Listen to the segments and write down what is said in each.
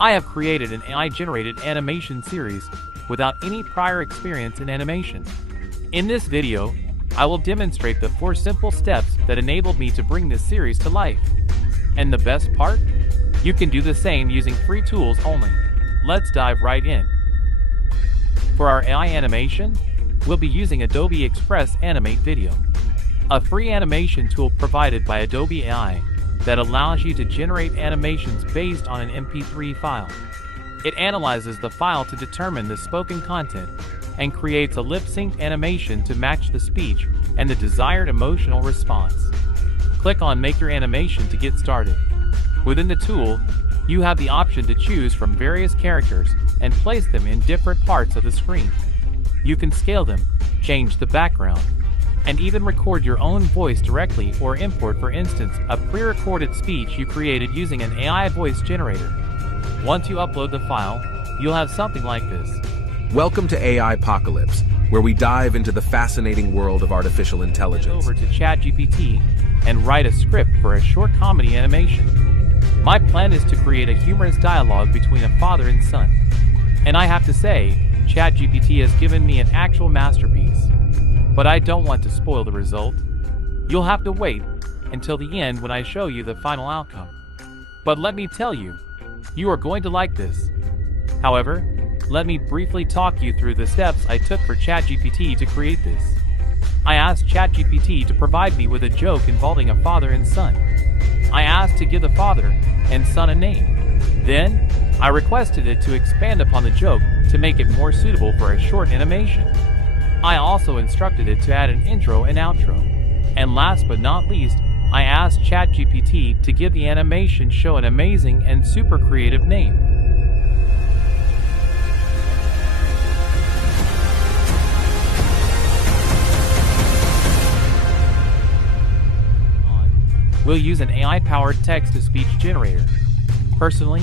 I have created an AI-generated animation series without any prior experience in animation. In this video, I will demonstrate the 4 simple steps that enabled me to bring this series to life. And the best part? You can do the same using free tools only. Let's dive right in. For our AI animation, we'll be using Adobe Express Animate Video, a free animation tool provided by Adobe AI that allows you to generate animations based on an MP3 file. It analyzes the file to determine the spoken content and creates a lip-synced animation to match the speech and the desired emotional response. Click on Make Your Animation to get started. Within the tool, you have the option to choose from various characters and place them in different parts of the screen. You can scale them, change the background, and even record your own voice directly or import, for instance, a pre-recorded speech you created using an AI voice generator. Once you upload the file, you'll have something like this. Welcome to AI Apocalypse, where we dive into the fascinating world of artificial intelligence. Over to Chatgpt and write a script for a short comedy animation. My plan is to create a humorous dialogue between a father and son. And I have to say, Chatgpt has given me an actual masterpiece. But I don't want to spoil the result. You'll have to wait until the end when I show you the final outcome. But let me tell you, you are going to like this. However, let me briefly talk you through the steps I took for Chatgpt to create this. I asked Chatgpt to provide me with a joke involving a father and son. I asked to give the father and son a name. Then, I requested it to expand upon the joke to make it more suitable for a short animation. I also instructed it to add an intro and outro. And last but not least, I asked Chatgpt to give the animation show an amazing and super creative name. We'll use an AI-powered text-to-speech generator. Personally,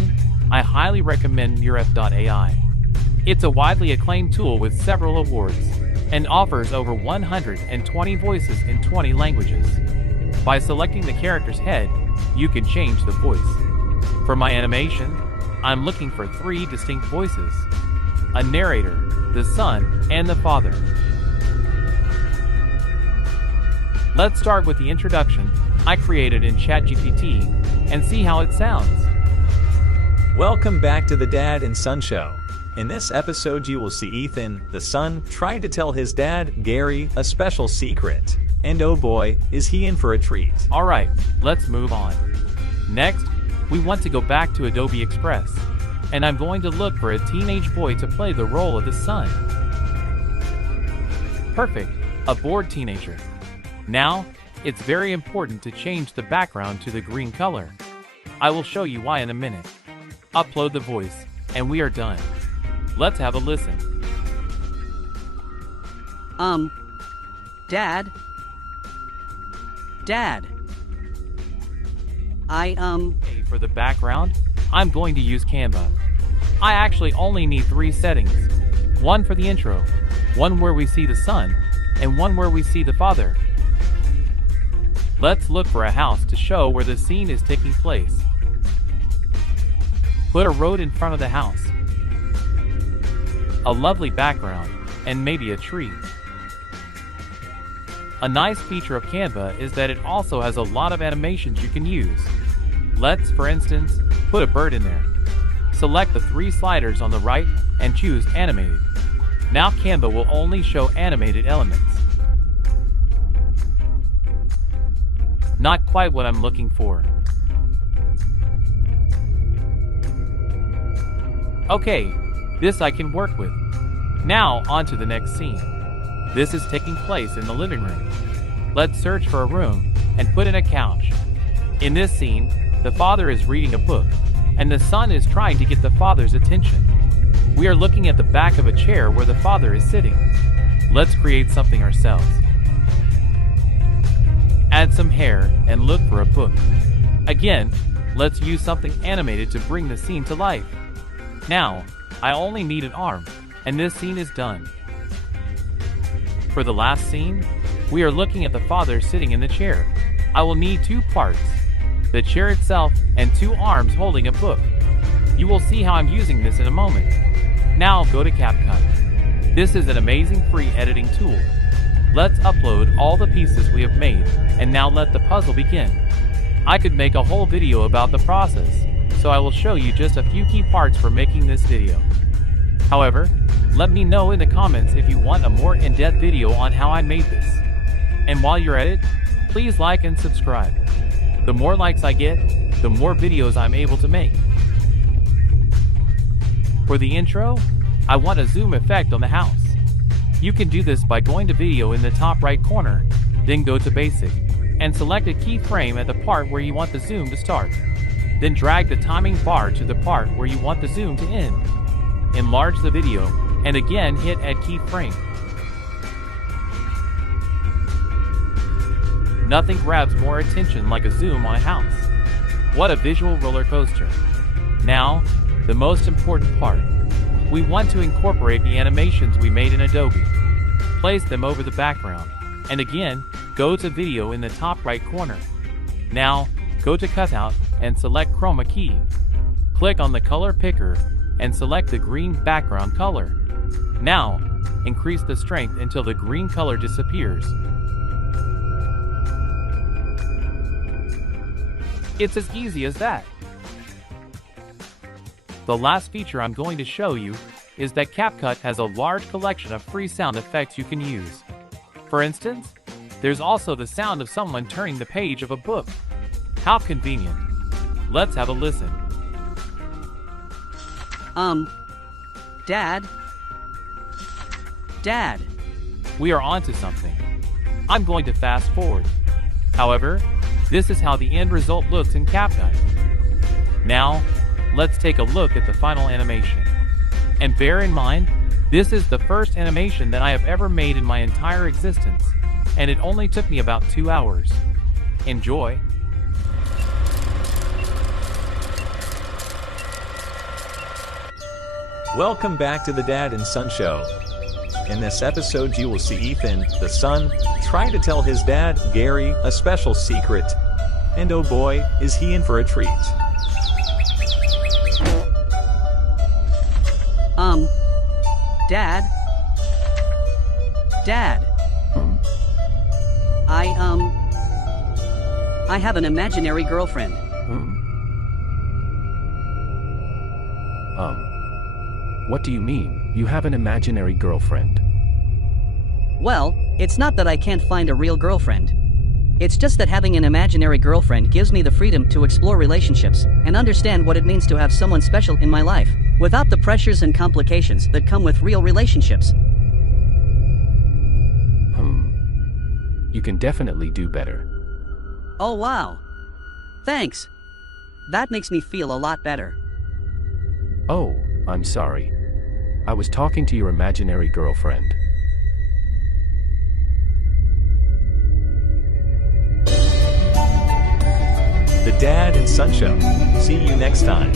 I highly recommend Muref.ai. It's a widely acclaimed tool with several awards and offers over 120 voices in 20 languages. By selecting the character's head, you can change the voice. For my animation, I'm looking for 3 distinct voices: a narrator, the son, and the father. Let's start with the introduction I created in Chatgpt and see how it sounds. Welcome back to the Dad and Son Show. In this episode, you will see Ethan, the son, trying to tell his dad, Gary, a special secret. And oh boy, is he in for a treat. Alright, let's move on. Next, we want to go back to Adobe Express, and I'm going to look for a teenage boy to play the role of the son. Perfect, a bored teenager. Now, it's very important to change the background to the green color. I will show you why in a minute. Upload the voice, and we are done. Let's have a listen. Dad? Dad? For the background, I'm going to use Canva. I actually only need 3 settings. One for the intro, one where we see the son, and one where we see the father. Let's look for a house to show where the scene is taking place. Put a road in front of the house, a lovely background, and maybe a tree. A nice feature of Canva is that it also has a lot of animations you can use. Let's, for instance, put a bird in there. Select the 3 sliders on the right and choose Animated. Now Canva will only show animated elements. Not quite what I'm looking for. Okay, this I can work with. Now, on to the next scene. This is taking place in the living room. Let's search for a room and put in a couch. In this scene, the father is reading a book, and the son is trying to get the father's attention. We are looking at the back of a chair where the father is sitting. Let's create something ourselves. Add some hair and look for a book. Again, let's use something animated to bring the scene to life. Now, I only need an arm, and this scene is done. For the last scene, we are looking at the father sitting in the chair. I will need 2 parts: the chair itself and 2 arms holding a book. You will see how I'm using this in a moment. Now go to CapCut. This is an amazing free editing tool. Let's upload all the pieces we have made, and now let the puzzle begin. I could make a whole video about the process, so I will show you just a few key parts for making this video. However, let me know in the comments if you want a more in-depth video on how I made this. And while you're at it, please like and subscribe. The more likes I get, the more videos I'm able to make. For the intro, I want a zoom effect on the house. You can do this by going to video in the top right corner, then go to basic, and select a keyframe at the part where you want the zoom to start. Then drag the timing bar to the part where you want the zoom to end. Enlarge the video, and again hit add keyframe. Nothing grabs more attention like a zoom on a house. What a visual roller coaster. Now, the most important part. We want to incorporate the animations we made in Adobe. Place them over the background, and again, go to video in the top right corner. Now, go to Cutout and select Chroma key. Click on the color picker and select the green background color. Now, increase the strength until the green color disappears. It's as easy as that. The last feature I'm going to show you is that CapCut has a large collection of free sound effects you can use. For instance, there's also the sound of someone turning the page of a book. How convenient. Let's have a listen. Dad. We are onto something. I'm going to fast forward. However, this is how the end result looks in CapCut. Now, let's take a look at the final animation. And bear in mind, this is the first animation that I have ever made in my entire existence, and it only took me about 2 hours. Enjoy! Welcome back to the Dad and Son Show. In this episode, you will see Ethan, the son, try to tell his dad, Gary, a special secret. And oh boy, is he in for a treat. Dad. I have an imaginary girlfriend. What do you mean, you have an imaginary girlfriend? Well, it's not that I can't find a real girlfriend. It's just that having an imaginary girlfriend gives me the freedom to explore relationships and understand what it means to have someone special in my life, without the pressures and complications that come with real relationships. You can definitely do better. Oh wow. Thanks. That makes me feel a lot better. Oh, I'm sorry. I was talking to your imaginary girlfriend. The Dad and Son Show. See you next time.